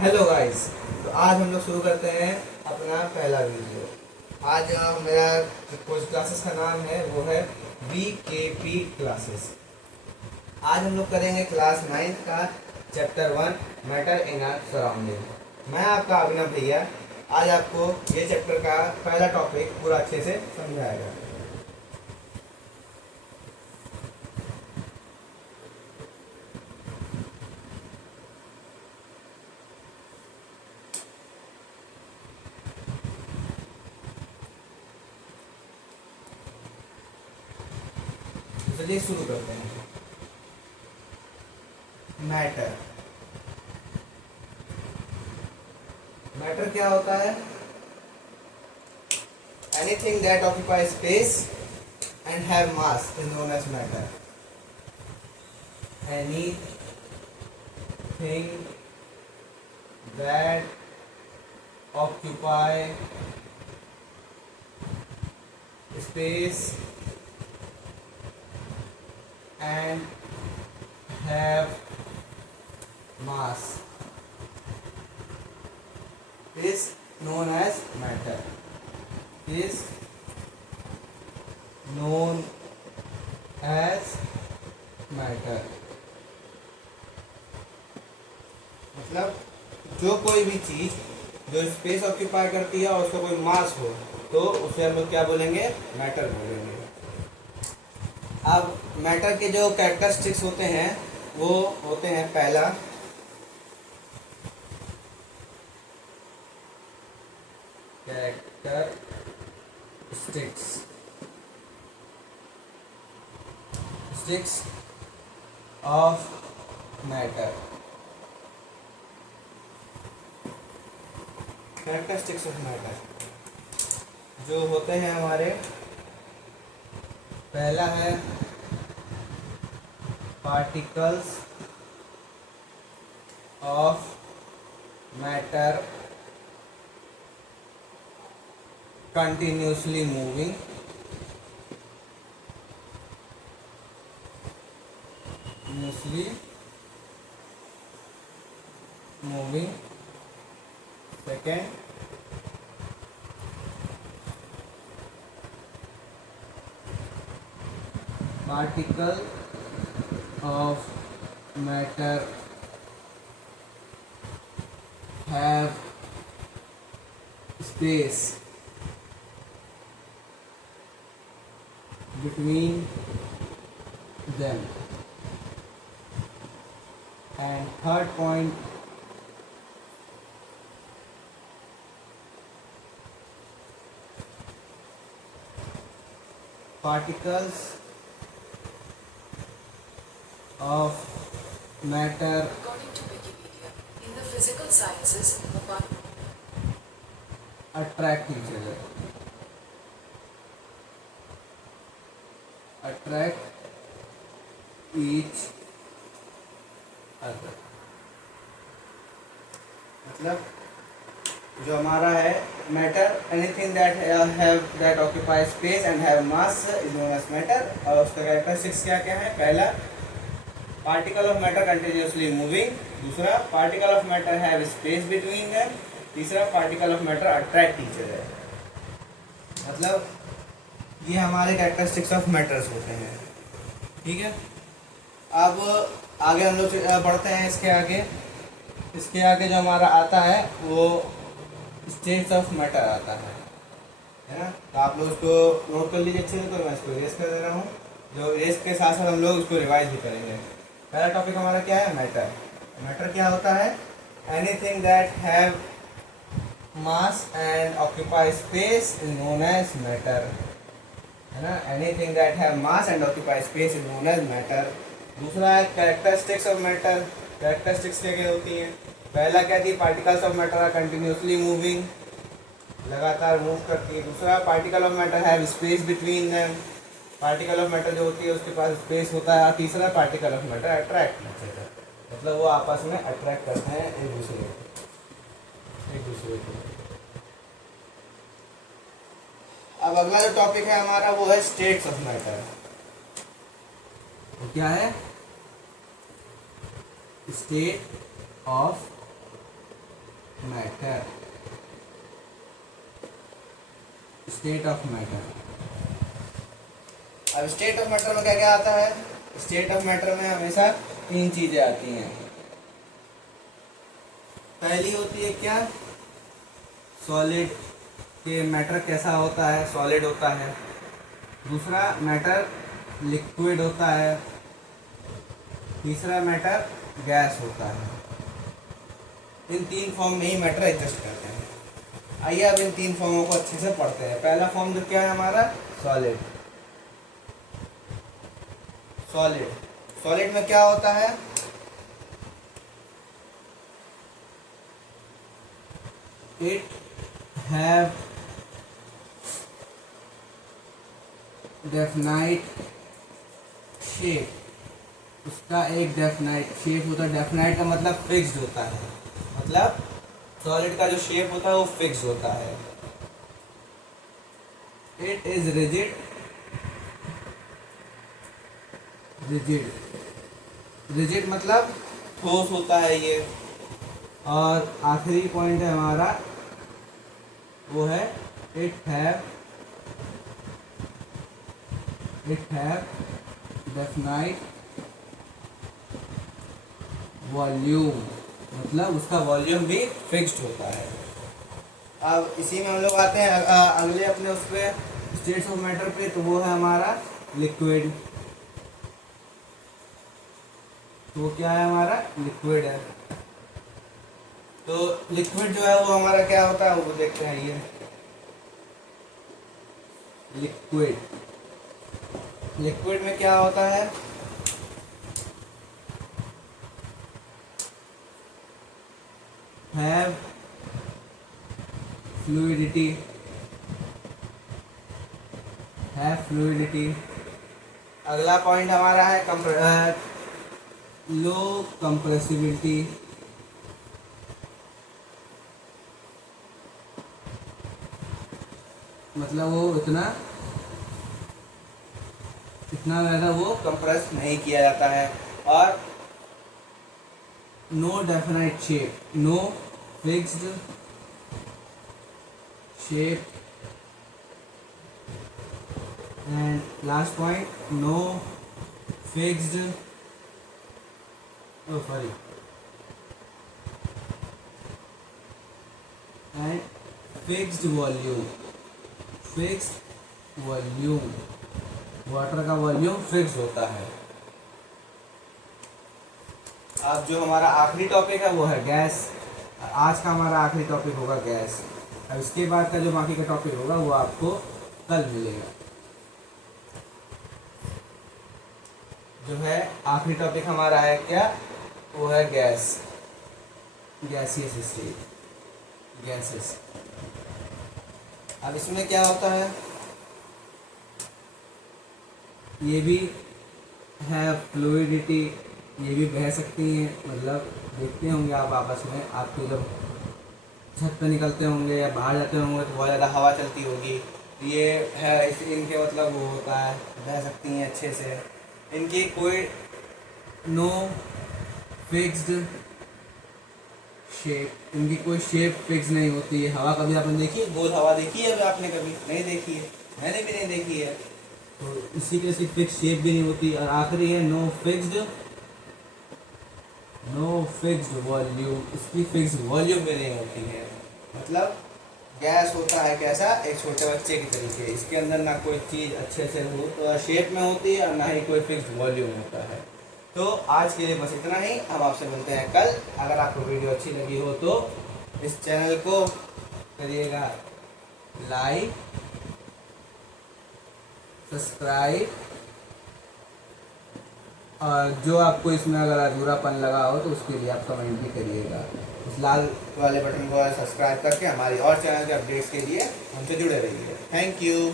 Hello guys. तो आज हम लोग शुरू करते हैं अपना पहला वीडियो। आज मेरा कोर्स क्लासेस का नाम है वो है VKP क्लासेस। आज हम लोग करेंगे क्लास 9 का chapter 1 matter in are surrounding. मैं आपका अभिनव भैया आज आपको ये चैप्टर का पहला टॉपिक पूरा अच्छे से समझाएगा। तो चलिए शुरू करते हैं। मैटर मैटर क्या होता है? Anything that occupy space and have mass is known as matter. Anything that occupy space and have mass is known as matter. Is known as matter. मतलब जो कोई भी चीज जो स्पेस ऑक्यूपाई करती है और उसका कोई मास हो तो उसे हम लोग क्या बोलेंगे? मैटर बोलेंगे। अब मैटर के जो कैरेक्टरिस्टिक्स होते हैं वो होते हैं, पहला characteristics of matter. Characteristics of matter जो होते हैं हमारे, पहला है particles of matter continuously moving. Second, particle of matter have space between them. And third point, particles of matter According to Wikipedia, in the physical sciences, attract each other. Attract each other मतलब जो हमारा है matter, anything that occupy space and have mass is known as matter. और उसका characteristics क्या क्या है? पहला, particle of matter continuously moving. दूसरा, particle of matter have space between them. तीसरा, particle of matter attract each other. मतलब ये हमारे कैरेक्टरिस्टिक्स ऑफ मैटर्स होते हैं। ठीक है, अब आगे हम लोग बढ़ते हैं। इसके आगे जो हमारा आता है वो स्टेट्स ऑफ मैटर आता है ना। तो आप लोग इसको नोट कर लीजिए अच्छे से। तो मैं इसको इरेज कर दे रहा हूँ। जो इरेज के साथ साथ हम लोग इसको रिवाइज भी करेंगे। पहला टॉपिक हमारा क्या है? मैटर। मैटर क्या होता है? Anything that have mass and occupy space is known as matter, है ना। Anything that have mass and occupy space is known as matter. दूसरा है कैरेक्टरिस्टिक्स ऑफ मैटर। कैरेक्टरिस्टिक्स क्या क्या होती हैं? पहला क्या थी? Particles of matter are continuously moving, लगातार मूव करती है। दूसरा, particle of matter have space between them. Particle of matter जो होती है उसके पास स्पेस होता है। और तीसरा, पार्टिकल ऑफ मैटर अट्रैक्ट करते हैं, मतलब वो आपस में अट्रैक्ट करते हैं एक दूसरे को। अब अगला जो टॉपिक है हमारा वो है स्टेट्स ऑफ मैटर। वो क्या है? State of matter, state of matter. अब स्टेट ऑफ मैटर में क्या क्या आता है? स्टेट ऑफ मैटर में हमेशा तीन चीजें आती हैं। पहली होती है क्या? सॉलिड के मैटर कैसा होता है? सॉलिड होता है। दूसरा मैटर लिक्विड होता है। तीसरा मैटर गैस होता है। इन तीन फॉर्म में ही मैटर एग्जिस्ट करते हैं। आइए अब इन तीन फॉर्मों को अच्छे से पढ़ते हैं। पहला फॉर्म जो क्या है हमारा? सॉलिड। सॉलिड, सॉलिड में क्या होता है? It have definite shape. उसका एक डेफिनाइट शेप होता है। डेफिनाइट का मतलब फिक्स्ड होता है। मतलब सॉलिड का जो शेप होता है वो फिक्स होता है। It is rigid, rigid, rigid मतलब ठोस होता है ये। और आखिरी पॉइंट है हमारा, वो है इट हैव डेफिनाइट वॉल्यूम, मतलब उसका वॉल्यूम भी फिक्स्ड होता है। अब इसी में हम लोग आते हैं अगले अपने उस पे स्टेट्स ऑफ मैटर पे, तो वो है हमारा लिक्विड। तो वो क्या है हमारा? लिक्विड है। तो लिक्विड जो है वो हमारा क्या होता है वो देखते हैं। ये लिक्विड, लिक्विड में क्या होता है? Have fluidity, have fluidity. अगला पॉइंट हमारा है लो कंप्रेसिबिलिटी, मतलब वो इतना ज़्यादा वो कंप्रेस नहीं किया जाता है। और no definite shape, no fixed shape. And last point, no fixed, sorry, and fixed volume. Fixed volume, water का वॉल्यूम फिक्स होता है। अब जो हमारा आखिरी टॉपिक है वो है गैस। आज का हमारा आखिरी टॉपिक होगा गैस। अब इसके बाद का जो बाकी का टॉपिक होगा वो आपको कल मिलेगा। जो है आखिरी टॉपिक हमारा है क्या? वो है गैस, गैसियस स्टेट, गैसेस। अब इसमें क्या होता है? ये भी है फ्लूइडिटी, ये भी बह सकती हैं। मतलब देखते होंगे आप आपस में, आपको जब छत पे निकलते होंगे या बाहर जाते होंगे तो बहुत ज़्यादा हवा चलती होगी। ये है इनके मतलब वो होता है, बह सकती हैं अच्छे से। इनकी कोई नो फिक्स्ड शेप, इनकी कोई शेप फिक्स नहीं होती है। हवा कभी आपने देखी? गोल हवा देखी है? आपने कभी नहीं देखी है, मैंने भी नहीं देखी है। तो इसी के सिर्फ फिक्स शेप भी नहीं होती। और आखिरी है नो फिक्स्ड वॉल्यूम, इसकी फिक्स वॉल्यूम भी नहीं होती है। मतलब गैस होता है कैसा? एक छोटे बच्चे की तरीके। इसके अंदर ना कोई चीज़ अच्छे से शेप में होती है और ना ही कोई फिक्स वॉल्यूम होता है। तो आज के लिए बस इतना ही। हम आपसे मिलते हैं कल। अगर आपको वीडियो अच्छी लगी हो तो इस चैनल को करिएगा लाइक, सब्सक्राइब, और जो आपको इसमें अगर अधूरापन लगा हो तो उसके लिए आप कमेंट भी करिएगा। उस लाल वाले बटन को सब्सक्राइब करके हमारी और चैनल के अपडेट्स के लिए हमसे जुड़े रहिए। Thank you.